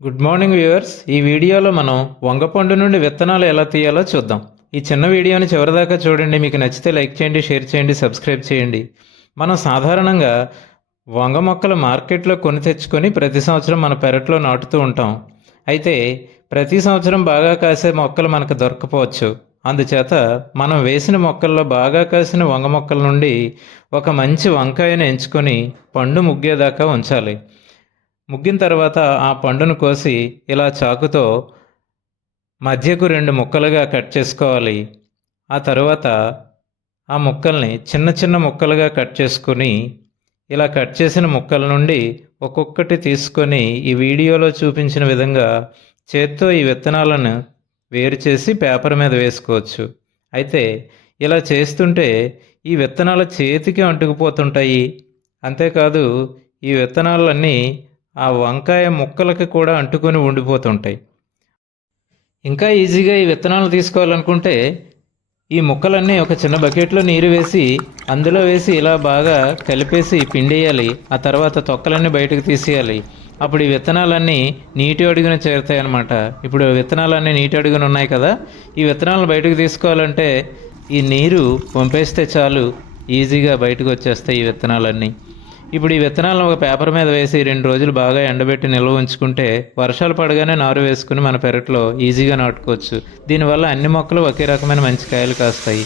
Good morning viewers ఈ వీడియోలో మనం వంగపండు నుండి విత్తనాలు ఎలా తీయాలో చూద్దాం. ఈ చిన్న వీడియోని చివరిదాకా చూడండి. మీకు నచ్చితే లైక్ చేయండి షేర్ చేయండి సబ్స్క్రైబ్ చేయండి. మనం సాధారణంగా వంగ మొక్కలు మార్కెట్లో కొని తెచ్చుకొని ప్రతి సంవత్సరం మన పెరట్లో నాటుతూ ఉంటాం. అయితే ప్రతి సంవత్సరం బాగా కాసే మొక్కలు మనకు దొరకపోవచ్చు. అందుచేత మనం వేసిన మొక్కల్లో బాగా కాసిన వంగ మొక్కల నుండి ఒక మంచి వంకాయను ఎంచుకొని పండు ముగ్గేదాకా ఉంచాలి. ముగ్గిన తర్వాత ఆ పండును కోసి ఇలా చాకుతో మధ్యకు రెండు ముక్కలుగా కట్ చేసుకోవాలి. ఆ తర్వాత ఆ ముక్కల్ని చిన్న చిన్న ముక్కలుగా కట్ చేసుకొని ఇలా కట్ చేసిన ముక్కల నుండి ఒక్కొక్కటి తీసుకొని ఈ వీడియోలో చూపించిన విధంగా చేత్తో ఈ విత్తనాలను వేరు చేసి పేపర్ మీద వేసుకోవచ్చు. అయితే ఇలా చేస్తుంటే ఈ విత్తనాలు చేతికి అంటుకుపోతుంటాయి. అంతేకాదు ఈ విత్తనాలన్నీ ఆ వంకాయ ముక్కలకి కూడా అంటుకొని ఉండిపోతుంటాయి. ఇంకా ఈజీగా ఈ విత్తనాలు తీసుకోవాలనుకుంటే ఈ ముక్కలన్నీ ఒక చిన్న బకెట్లో నీరు వేసి అందులో వేసి ఇలా బాగా కలిపేసి పిండేయాలి. ఆ తర్వాత తొక్కలన్నీ బయటకు తీసేయాలి. అప్పుడు ఈ విత్తనాలన్నీ నీటి అడుగున చేరుతాయి అన్నమాట. ఇప్పుడు విత్తనాలన్నీ నీటి అడుగున ఉన్నాయి కదా. ఈ విత్తనాలను బయటకు తీసుకోవాలంటే ఈ నీరు పంపేస్తే చాలు ఈజీగా బయటకు వచ్చేస్తాయి ఈ విత్తనాలన్నీ. ఇప్పుడు ఈ విత్తనాలను ఒక పేపర్ మీద వేసి రెండు రోజులు బాగా ఎండబెట్టి నిల్వ ఉంచుకుంటే వర్షాలు పడగానే నారు వేసుకుని మన పెరట్లో ఈజీగా నాటుకోవచ్చు. దీనివల్ల అన్ని మొక్కలు ఒకే రకమైన మంచి కాయలు కాస్తాయి.